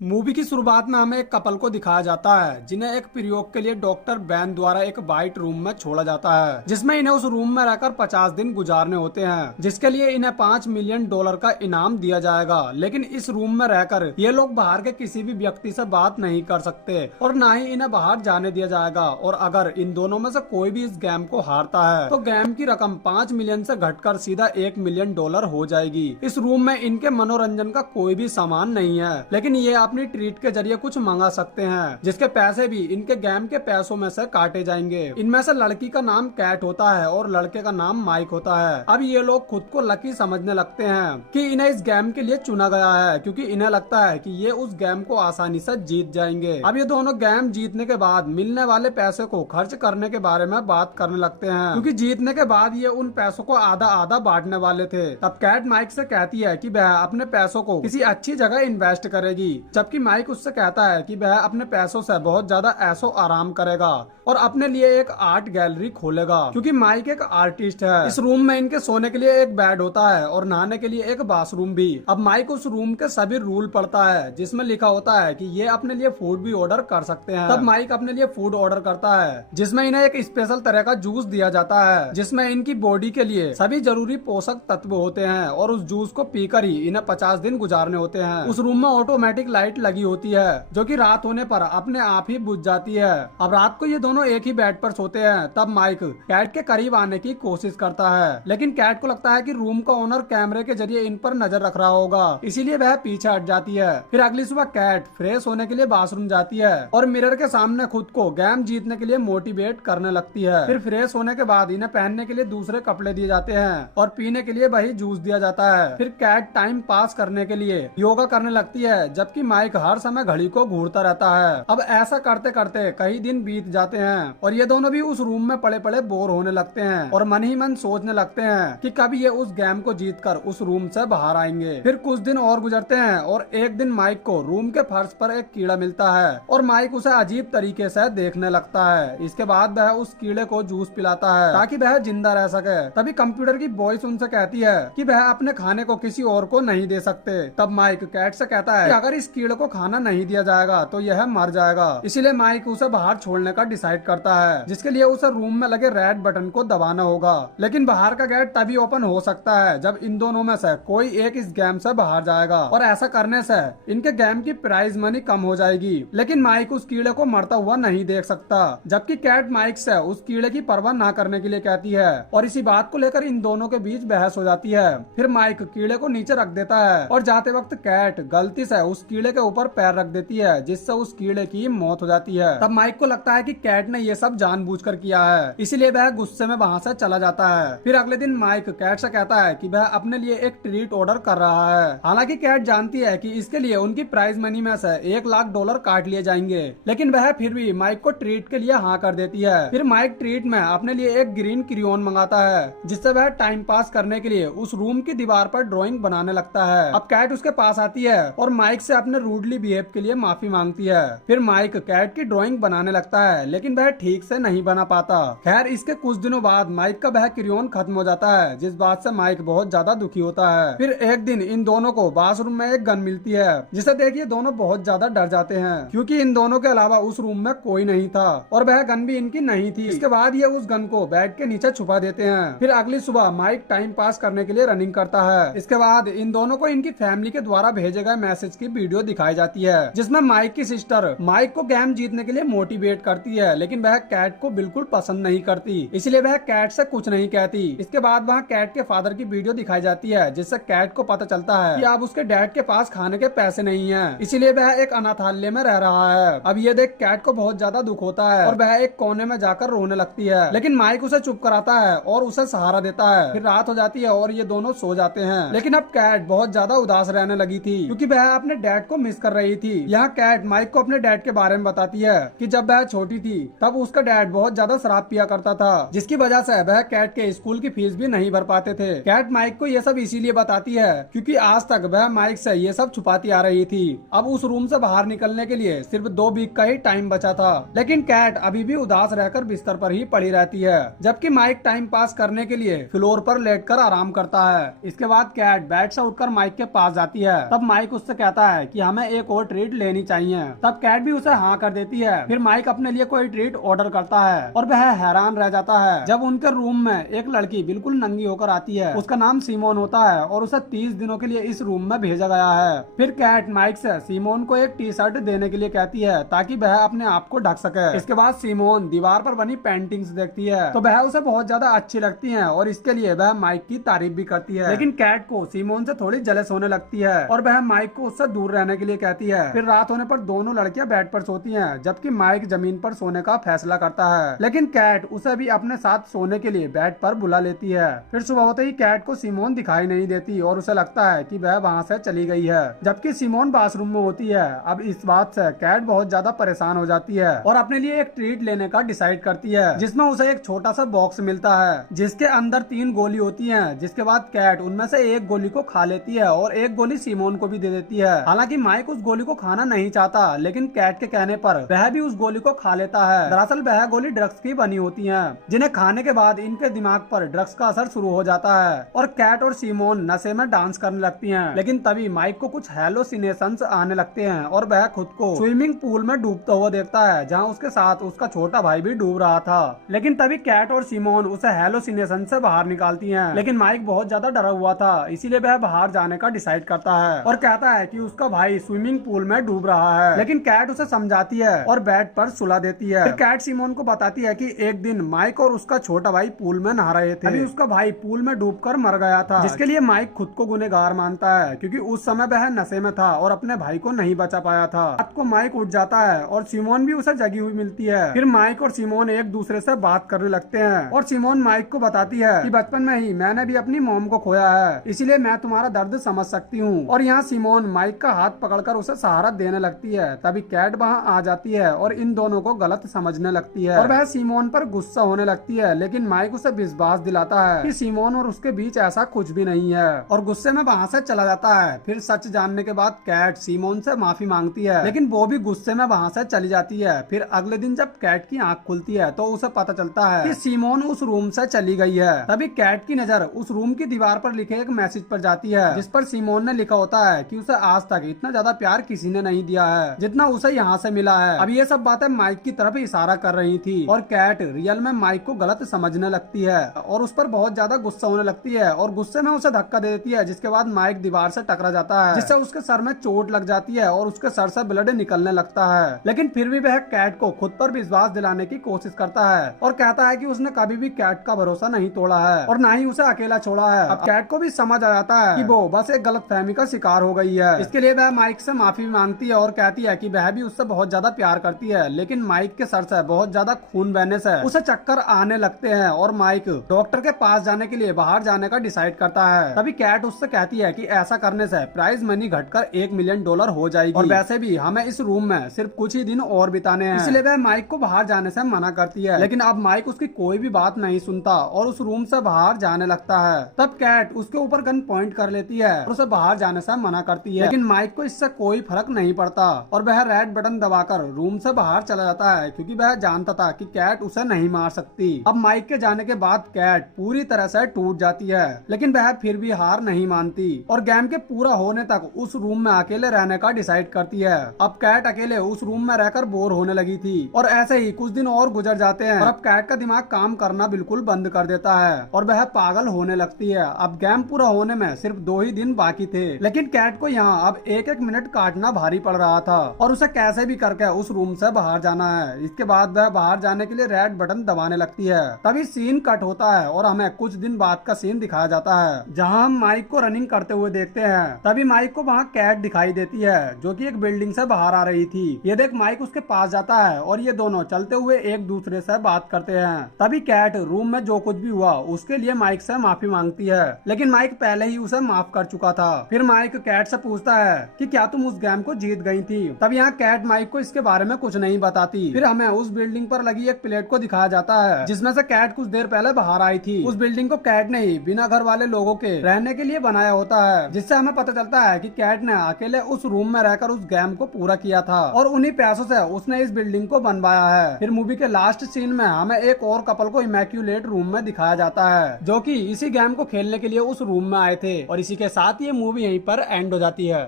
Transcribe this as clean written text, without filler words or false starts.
Movie की शुरुआत में हमें एक कपल को दिखाया जाता है जिन्हें एक प्रयोग के लिए डॉक्टर बैन द्वारा एक वाइट रूम में छोड़ा जाता है जिसमें इन्हें उस रूम में रहकर 50 दिन गुजारने होते हैं जिसके लिए इन्हें $5 मिलियन का इनाम दिया जाएगा। लेकिन इस रूम में रहकर ये लोग बाहर के किसी भी व्यक्ति से बात नहीं कर सकते और न ही इन्हें बाहर जाने दिया जाएगा। और अगर इन दोनों में से कोई भी इस गेम को हारता है तो गेम की रकम 5 मिलियन से घटकर सीधा $1 मिलियन हो जाएगी। इस रूम में इनके मनोरंजन का कोई भी सामान नहीं है, लेकिन ये अपनी ट्रीट के जरिए कुछ मंगा सकते हैं जिसके पैसे भी इनके गेम के पैसों में से काटे जाएंगे। इनमें से लड़की का नाम कैट होता है और लड़के का नाम माइक होता है। अब ये लोग खुद को लकी समझने लगते हैं कि इन्हें इस गेम के लिए चुना गया है क्योंकि इन्हें लगता है कि ये उस गेम को आसानी से जीत जाएंगे। अब ये दोनों गेम जीतने के बाद मिलने वाले पैसे को खर्च करने के बारे में बात करने लगते हैं क्योंकि जीतने के बाद ये उन पैसों को आधा आधा बांटने वाले थे। तब कैट माइक से कहती है कि वह अपने पैसों को किसी अच्छी जगह इन्वेस्ट करेगी, जबकि माइक उससे कहता है कि वह अपने पैसों से बहुत ज्यादा ऐशो आराम करेगा और अपने लिए एक आर्ट गैलरी खोलेगा क्योंकि माइक एक आर्टिस्ट है। इस रूम में इनके सोने के लिए एक बेड होता है और नहाने के लिए एक बाथरूम भी। अब माइक उस रूम के सभी रूल पढ़ता है जिसमें लिखा होता है कि ये अपने लिए फूड भी ऑर्डर कर सकते हैं। तब माइक अपने लिए फूड ऑर्डर करता है जिसमें इन्हें एक स्पेशल तरह का जूस दिया जाता है जिसमें इनकी बॉडी के लिए सभी जरूरी पोषक तत्व होते हैं और उस जूस को पीकर ही इन्हें 50 दिन गुजारने होते हैं। उस रूम में ऑटोमेटिक लाइट लगी होती है जो कि रात होने पर अपने आप ही बुझ जाती है। अब रात को ये दोनों एक ही बेड पर सोते हैं। तब माइक कैट के करीब आने की कोशिश करता है, लेकिन कैट को लगता है कि रूम का ओनर कैमरे के जरिए इन पर नजर रख रहा होगा, इसीलिए वह पीछे हट जाती है। फिर अगली सुबह कैट फ्रेश होने के लिए बाथरूम जाती है और मिरर के सामने खुद को गेम जीतने के लिए मोटिवेट करने लगती है। फिर फ्रेश होने के बाद इन्हें पहनने के लिए दूसरे कपड़े दिए जाते हैं और पीने के लिए वही जूस दिया जाता है। फिर कैट टाइम पास करने के लिए योगा करने लगती है, जबकि माइक हर समय घड़ी को घूरता रहता है। अब ऐसा करते करते कई दिन बीत जाते हैं और ये दोनों भी उस रूम में पड़े पड़े बोर होने लगते हैं और मन ही मन सोचने लगते हैं कि कब ये उस गेम को जीतकर उस रूम से बाहर आएंगे। फिर कुछ दिन और गुजरते हैं और एक दिन माइक को रूम के फर्श पर एक कीड़ा मिलता है और माइक उसे अजीब तरीके से देखने लगता है। इसके बाद वह उस कीड़े को जूस पिलाता है ताकि वह जिंदा रह सके। तभी कंप्यूटर की वॉइस उनसे कहती है कि वह अपने खाने को किसी और को नहीं दे सकते। तब माइक कैट से कहता है कि अगर इस कीड़े को खाना नहीं दिया जाएगा तो यह मर जाएगा। इसीलिए माइक उसे बाहर छोड़ने का डिसाइड करता है, जिसके लिए उसे रूम में लगे रेड बटन को दबाना होगा। लेकिन बाहर का गेट तभी ओपन हो सकता है जब इन दोनों में से कोई एक इस गेम से बाहर जाएगा और ऐसा करने से इनके गेम की प्राइज मनी कम हो जाएगी। लेकिन माइक उस कीड़े को मरता हुआ नहीं देख सकता, जबकि कैट माइक से उस कीड़े की परवाह ना करने के लिए कहती है और इसी बात को लेकर इन दोनों के बीच बहस हो जाती है। फिर माइक कीड़े को नीचे रख देता है और जाते वक्त कैट गलती से उस कीड़े के ऊपर पैर रख देती है जिससे उस कीड़े की मौत हो जाती है। तब माइक को लगता है कि कैट ने ये सब जानबूझकर किया है, इसीलिए वह गुस्से में वहां से चला जाता है। फिर अगले दिन माइक कैट से कहता है कि वह अपने लिए एक ट्रीट ऑर्डर कर रहा है। हालांकि कैट जानती है कि इसके लिए उनकी प्राइज मनी में से $1 लाख काट लिए जाएंगे, लेकिन वह फिर भी माइक को ट्रीट के लिए हाँ कर देती है। फिर माइक ट्रीट में अपने लिए एक ग्रीन क्रियोन मंगाता है जिससे वह टाइम पास करने के लिए उस रूम की दीवार पर ड्राइंग बनाने लगता है। अब कैट उसके पास आती है और माइक से अपने रूडली बिहेव के लिए माफी मांगती है। फिर माइक कैट की ड्राइंग बनाने लगता है, लेकिन वह ठीक से नहीं बना पाता। खैर इसके कुछ दिनों बाद माइक का वह क्रियोन खत्म हो जाता है, जिस बात से माइक बहुत ज्यादा दुखी होता है। फिर एक दिन इन दोनों को बाथरूम में एक गन मिलती है जिसे देखिए दोनों बहुत ज्यादा डर जाते हैं क्योंकि इन दोनों के अलावा उस रूम में कोई नहीं था और वह गन भी इनकी नहीं थी। इसके बाद ये उस गन को बेड के नीचे छुपा देते हैं। फिर अगली सुबह माइक टाइम पास करने के लिए रनिंग करता है। इसके बाद इन दोनों को इनकी फैमिली के द्वारा भेजे गए मैसेज की वीडियो दिखाई जाती है जिसमें माइक की सिस्टर माइक को गेम जीतने के लिए मोटिवेट करती है, लेकिन वह कैट को बिल्कुल पसंद नहीं करती, इसलिए वह कैट से कुछ नहीं कहती। इसके बाद वहाँ कैट के फादर की वीडियो दिखाई जाती है जिससे कैट को पता चलता है कि अब उसके डैड के पास खाने के पैसे नहीं हैं, इसीलिए वह एक अनाथालय में रह रहा है। अब ये देख कैट को बहुत ज्यादा दुख होता है और वह एक कोने में जाकर रोने लगती है, लेकिन माइक उसे चुप कराता है और उसे सहारा देता है। फिर रात हो जाती है और ये दोनों सो जाते हैं, लेकिन अब कैट बहुत ज्यादा उदास रहने लगी थी क्योंकि वह अपने डैड को मिस कर रही थी। यहाँ कैट माइक को अपने डैड के बारे में बताती है कि जब वह छोटी थी तब उसका डैड बहुत ज्यादा शराब पिया करता था, जिसकी वजह से वह कैट के स्कूल की फीस भी नहीं भर पाते थे। कैट माइक को ये सब इसीलिए बताती है क्योंकि आज तक वह माइक से ये सब छुपाती आ रही थी। अब उस रूम से बाहर निकलने के लिए सिर्फ 2 वीक का ही टाइम बचा था, लेकिन कैट अभी भी उदास रहकर बिस्तर पर ही पड़ी रहती है, जबकि माइक टाइम पास करने के लिए फ्लोर पर लेटकर आराम करता है। इसके बाद कैट बेड से उठकर माइक के पास जाती है। तब माइक उससे कहता है कि हमें एक और ट्रीट लेनी चाहिए। तब कैट भी उसे हाँ कर देती है। फिर माइक अपने लिए कोई ट्रीट ऑर्डर करता है और वह हैरान रह जाता है जब उनके रूम में एक लड़की बिल्कुल नंगी होकर आती है। उसका नाम सीमोन होता है और उसे 30 दिनों के लिए इस रूम में भेजा गया है। फिर कैट माइक से सीमोन को एक टी शर्ट देने के लिए कहती है ताकि वह अपने आप को ढक सके। इसके बाद सीमोन दीवार पर बनी पेंटिंग्स देखती है तो वह उसे बहुत ज्यादा अच्छी लगती है और इसके लिए वह माइक की तारीफ भी करती है। लेकिन कैट को सीमोन से थोड़ी जलस होने लगती है और वह माइक को उससे दूर रहने के लिए कहती है। फिर रात होने पर दोनों लड़कियां बेड पर सोती हैं जबकि माइक जमीन पर सोने का फैसला करता है। लेकिन कैट उसे भी अपने साथ सोने के लिए बेड पर बुला लेती है। फिर सुबह होते ही कैट को सीमोन दिखाई नहीं देती और उसे लगता है कि वह वहाँ से चली गई है, जबकि सीमोन बाथरूम में होती है। अब इस बात से कैट बहुत ज्यादा परेशान हो जाती है और अपने लिए एक ट्रीट लेने का डिसाइड करती है, जिसमें उसे एक छोटा सा बॉक्स मिलता है जिसके अंदर 3 गोली होती है। जिसके बाद कैट उनमें से एक गोली को खा लेती है और एक गोली सीमोन को भी दे देती है। हालांकि माइक उस गोली को खाना नहीं चाहता, लेकिन कैट के कहने पर वह भी उस गोली को खा लेता है। दरअसल वह गोली ड्रग्स की बनी होती है, जिन्हें खाने के बाद इनके दिमाग पर ड्रग्स का असर शुरू हो जाता है और कैट और सीमोन नशे में डांस करने लगती हैं। लेकिन तभी माइक को कुछ हेलोसिनेशंस आने लगते हैं और वह खुद को स्विमिंग पूल में डूबता हुआ देखता है, जहां उसके साथ उसका छोटा भाई भी डूब रहा था। लेकिन तभी कैट और सीमोन उसे हेलोसिनेशन से बाहर निकालती हैं। लेकिन माइक बहुत ज्यादा डरा हुआ था, इसीलिए वह बाहर जाने का डिसाइड करता है और कहता है कि उसका भाई स्विमिंग पूल में डूब रहा है। लेकिन कैट उसे समझाती है और बेड पर सुला देती है। फिर कैट सीमोन को बताती है कि एक दिन माइक और उसका छोटा भाई पूल में नहा रहे थे। अभी उसका भाई पूल में डूबकर मर गया था, जिसके लिए माइक खुद को गुनहगार मानता है क्योंकि उस समय वह नशे में था और अपने भाई को नहीं बचा पाया था। रात को माइक उठ जाता है और सीमोन भी उसे जगी हुई मिलती है। फिर माइक और सीमोन एक दूसरे से बात करने लगते हैं और सीमोन माइक को बताती है कि बचपन में ही मैंने भी अपनी मॉम को खोया है, इसीलिए मैं तुम्हारा दर्द समझ सकती हूँ। और यहाँ सीमोन माइक का हाथ पकड़कर उसे सहारा देने लगती है। तभी कैट वहाँ आ जाती है और इन दोनों को गलत समझने लगती है और वह सीमोन पर गुस्सा होने लगती है। लेकिन माइक उसे विश्वास दिलाता है कि सीमोन और उसके बीच ऐसा कुछ भी नहीं है और गुस्से में वहाँ से चला जाता है। फिर सच जानने के बाद कैट सीमोन से माफी मांगती है, लेकिन वो भी गुस्से में वहाँ से चली जाती है। फिर अगले दिन जब कैट की आंख खुलती है तो उसे पता चलता है कि सीमोन उस रूम से चली गई है। तभी कैट की नजर उस रूम की दीवार पर लिखे एक मैसेज पर जाती है, जिस पर सीमोन ने लिखा होता है कि उसे आज तक इतना ज्यादा प्यार किसी ने नहीं दिया है जितना उसे यहाँ से मिला है। अब ये सब बातें माइक की तरफ इशारा कर रही थी और कैट रियल में माइक को गलत समझने लगती है और उस पर बहुत ज्यादा गुस्सा होने लगती है और गुस्से में उसे धक्का दे देती है, जिसके बाद माइक दीवार से टकरा जाता है, जिससे उसके सर में चोट लग जाती है और उसके सर से ब्लड निकलने लगता है। लेकिन फिर भी वह कैट को खुद पर विश्वास दिलाने की कोशिश करता है और कहता है कि उसने कभी भी कैट का भरोसा नहीं तोड़ा है और ना ही उसे अकेला छोड़ा है। अब कैट को भी समझ आ जाता है कि वो बस एक गलतफहमी का शिकार हो गई है। इसके लिए वह माइक से माफी मांगती है और कहती है कि वह भी उससे बहुत ज्यादा प्यार करती है। लेकिन माइक के सर से बहुत ज्यादा खून बहने से उसे चक्कर आने लगते हैं और माइक डॉक्टर के पास जाने के लिए बाहर जाने का डिसाइड करता है। तभी कैट उससे कहती है कि ऐसा करने से प्राइज मनी घटकर $1 मिलियन हो जाएगी और वैसे भी हमें इस रूम में सिर्फ कुछ ही दिन और बिताने हैं, इसलिए वह माइक को बाहर जाने से मना करती है। लेकिन अब माइक उसकी कोई भी बात नहीं सुनता और उस रूम से बाहर जाने लगता है। तब कैट उसके ऊपर गन पॉइंट कर लेती है और उसे बाहर जाने से मना करती है। लेकिन माइक को इससे कोई फर्क नहीं पड़ता और वह रेड बटन दबाकर रूम से बाहर चला जाता है क्योंकि वह जानता था कि कैट उसे नहीं मार सकती। अब माइक के जाने के बाद कैट पूरी तरह से टूट जाती है, लेकिन वह फिर भी हार नहीं मानती और गेम के पूरा होने तक उस रूम में अकेले रहने का डिसाइड करती है। अब कैट अकेले उस रूम में रहकर बोर होने लगी थी और ऐसे ही कुछ दिन और गुजर जाते हैं और अब कैट का दिमाग काम करना बिल्कुल बंद कर देता है और वह पागल होने लगती है। अब गेम पूरा होने में सिर्फ 2 ही दिन बाकी थे, लेकिन कैट को यहाँ अब एक एक मिनट काटना भारी पड़ रहा था और उसे कैसे भी करके उस रूम से बाहर जाना है। इसके बाद वह बाहर जाने के लिए रेड बटन दबाने लगती है। तभी सीन कट होता है और हमें कुछ दिन बाद का सीन दिखाया जाता है, जहाँ हम माइक को रनिंग करते हुए देखते हैं। तभी माइक को वहाँ कैट दिखाई देती है जो कि एक बिल्डिंग से बाहर आ रही थी। ये देख माइक उसके पास जाता है और ये दोनों चलते हुए एक दूसरे से बात करते हैं। तभी कैट रूम में जो कुछ भी हुआ उसके लिए माइक से माफी मांगती है, लेकिन माइक पहले ही उसे माफ कर चुका था। फिर माइक कैट से पूछता है कि क्या तुम उस गेम को जीत गई थी। तब यहाँ कैट माइक को इसके बारे में कुछ नहीं बताती। फिर हमें उस बिल्डिंग पर लगी एक प्लेट को दिखाया जाता है जिसमें से कैट कुछ देर पहले बाहर आई थी। उस बिल्डिंग को कैट ने ही बिना घर वाले लोगों के रहने के लिए बनाया होता है, जिससे हमें पता चलता है कि कैट ने अकेले उस रूम में रहकर उस गेम को पूरा किया था और उन्हीं पैसों से उसने इस बिल्डिंग को बनवाया है। फिर मूवी के लास्ट सीन में हमें एक और कपल को इमैक्युलेट रूम में दिखाया जाता है जो कि इसी गेम को खेलने के लिए उस रूम में आए थे और इसी के साथ ये मूवी यहीं पर एंड हो जाती है।